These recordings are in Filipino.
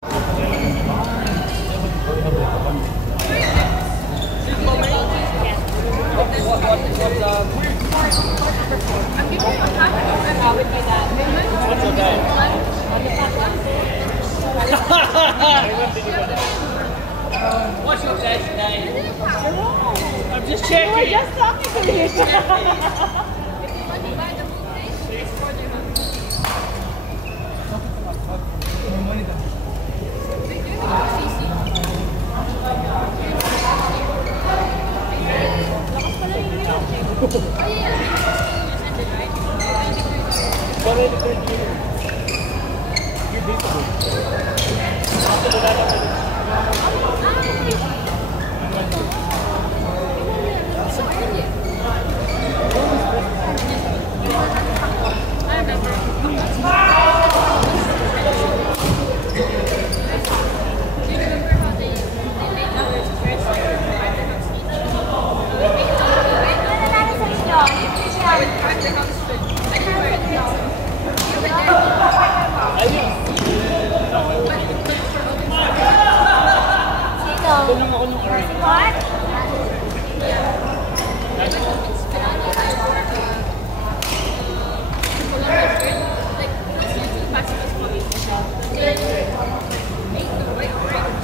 What's your dad's name? I'm just checking. We're just talking to you.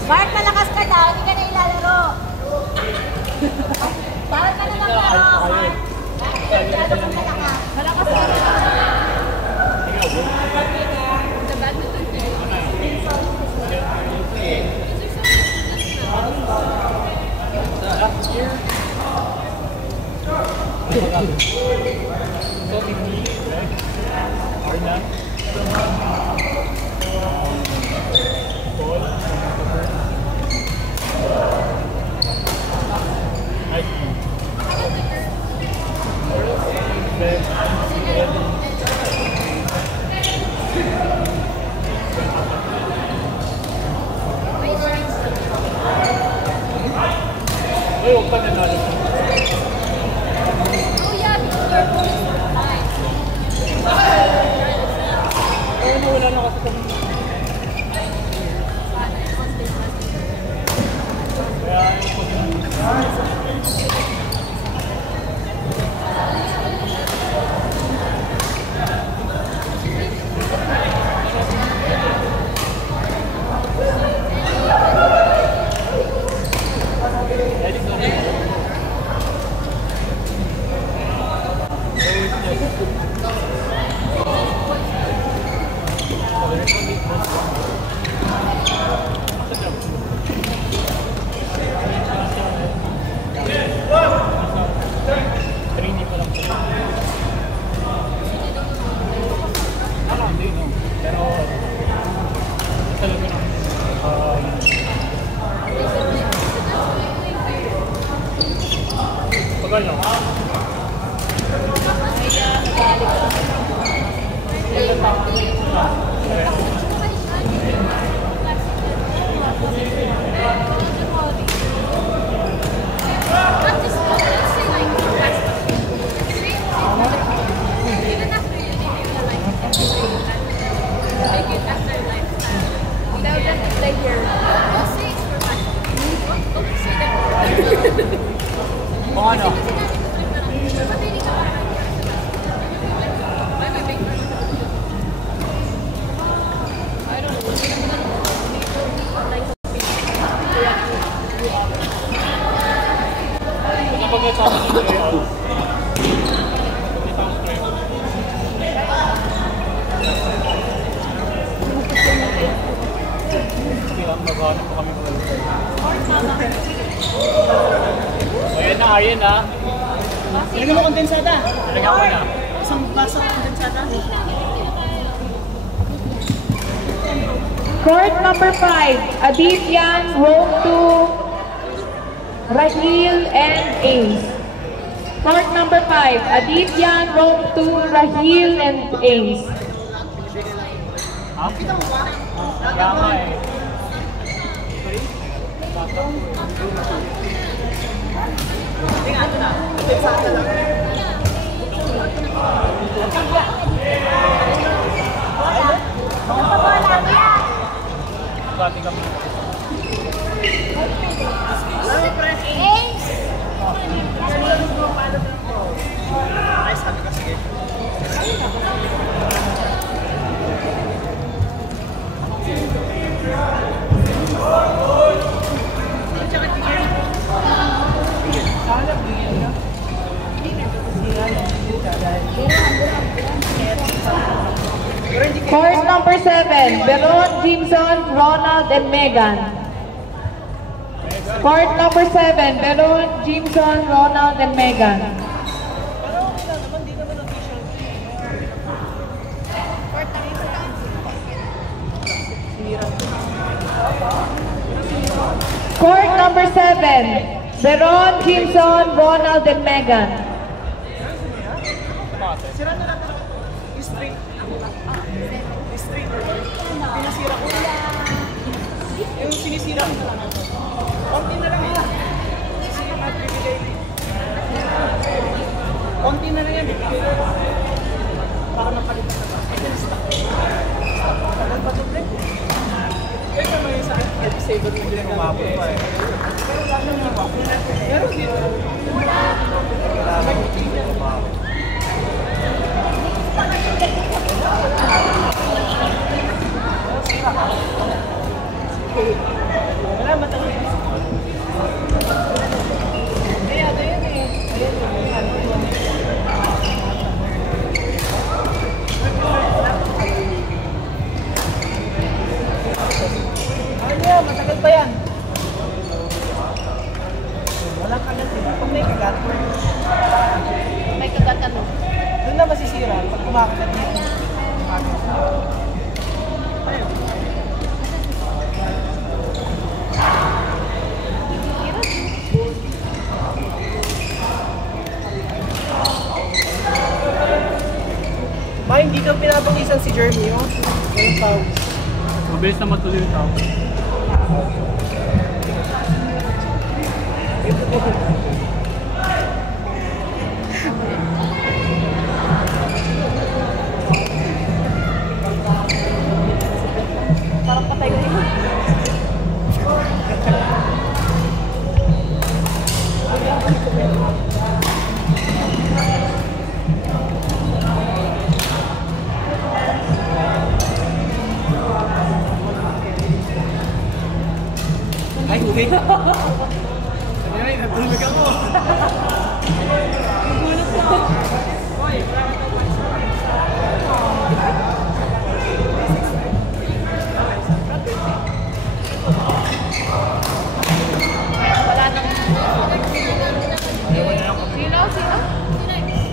Mark, malakas ka daw, hindi ka na ilalaro. Bawal ka na maglaro, Mark. Masyado kang malakas. Malakas ka na. The badminton team. Last year. Ayan na. Lagyan mo kondensada. Lagyan ko na. Isang baso kondensada. Court number 5, Adityan, row 2, Rahil and Ace. Court number 5, Adityan, row 2, Rahil and Ace. Yama eh. Tingnan ito na. Kondensada lang. Napabola mo yan. Dati kami. Alam mo, pre? Ace! Ay, sabi ko, sige. Court number 7, Beron, Jimson, Ronald, and Megan. Court number 7, Beron, Jimson, Ronald, and Megan. Court number 7, Beron, Jimson, Ronald, and Megan. Sira na natin. Straight. Straight. Pinasira ko. Yung sinisira ko na lang. Konti na lang yan. Kasi magbibigay. Konti na lang yan. Baka napalitan na ba? Tagal pa ito, pre. Kaya ka may sakit. Kasi saver mo din ang umabot pa eh. Pero wala nang iba. Pero dito. Wala nang iba. Wala, matagal. Kaya ito yun eh. Ano, matagal pa yan. Walang kagat eh. Pag may kagat, May kagat ano? doon na masisira. Pag kumakagat dito. Ayun. Ma, hindi ka pinapangisan si Jeremy, oh. Walang pawis. Mabilis na matuloy yung tao. Parang patay ko yun. Ay, hindi. Ay, natulog ako. Wala nang... Sino? Sino?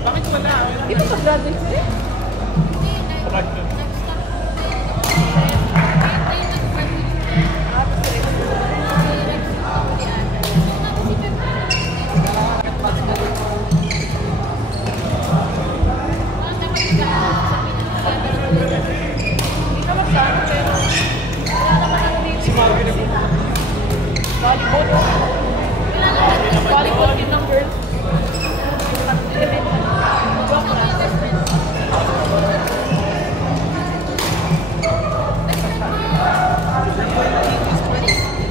Bakit wala? Di ba mag-graduate sila? Hindi ka magsano pero wala naman ang dito. Volleyball. Volleyball din ng girls.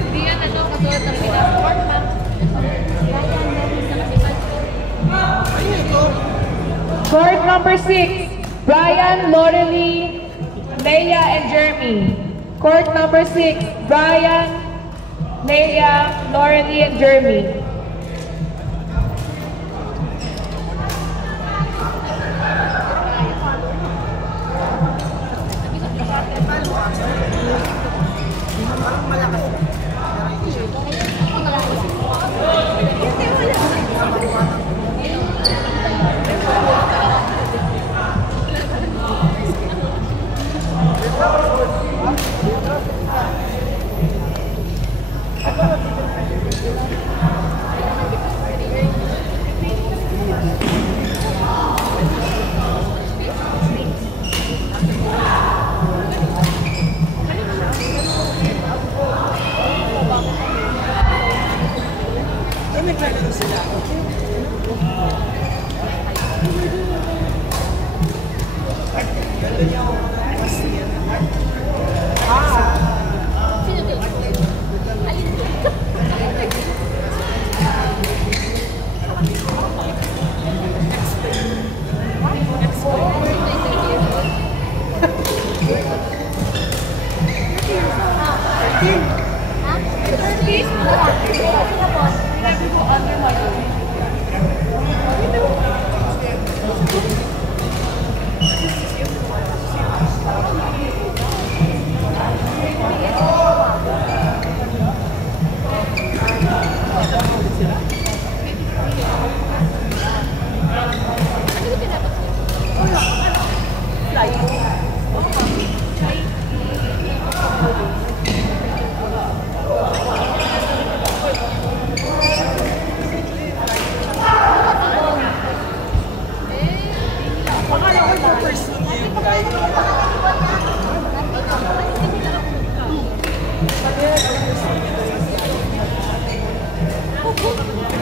Hindi yan ano, katulad ng pinag-sport man. Court number 6, Brian, Lorelie, Leia, and Jeremy. Court number 6, Brian, Leia, Lorelie, and Jeremy. Ay, naglalaro sila. Sino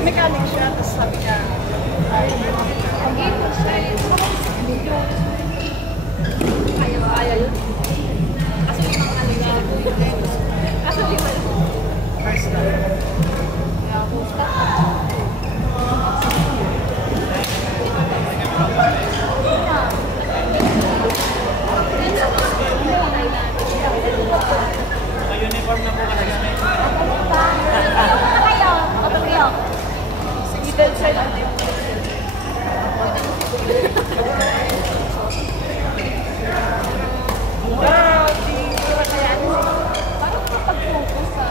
Mechanic siya, tapos sabi niya, kaya yun. Kasi yung mga kanila, kasi di ba first time. Uniform na po ka nagamit. Then siya lang din. Wow, parang kapag-focus sa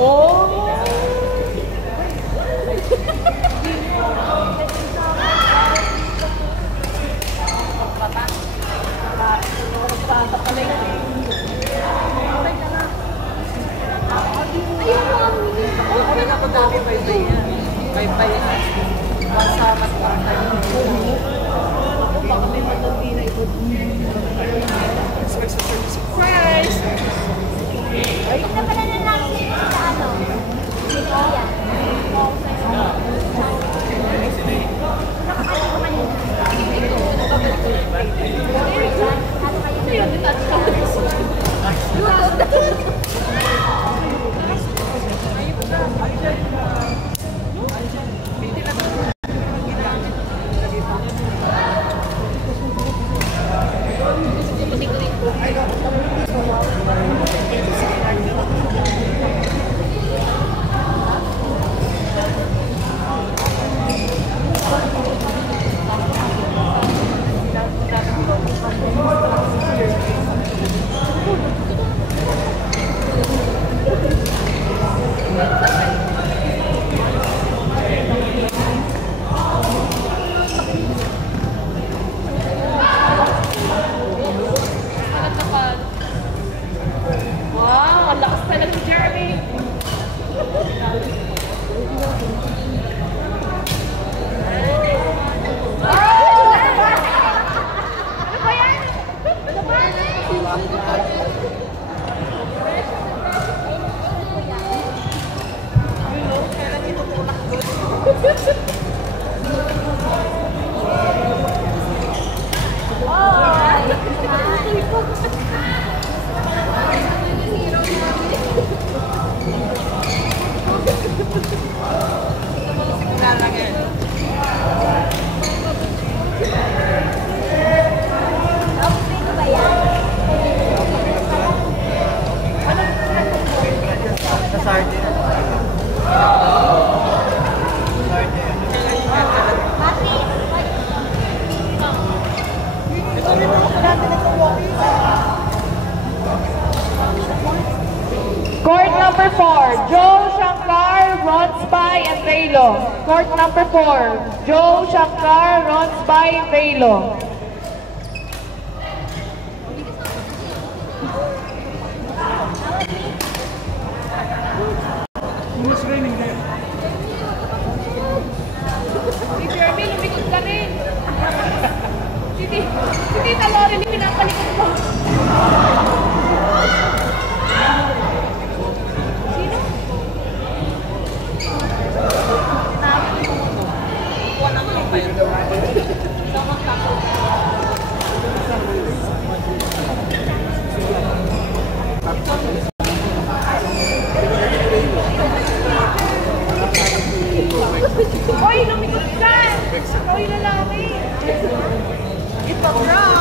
oh! Ako dami bye-bye yan. Bye-bye yan. Masama sa tayo. Baka may matandi na ito. Surprise! Ito na pala na natin sa ano? Yan. Court number 4, Joe Shankar, Ron Spy, and Velo. Court number 4, Joe Shankar, Ron Spy, and Velo. It's raining there. Si Jeremy, lumikot ka rin. Si Tita Loren, pinapalikot mo. Hoy, lumikot ka! Hoy, lalaki! Wrong!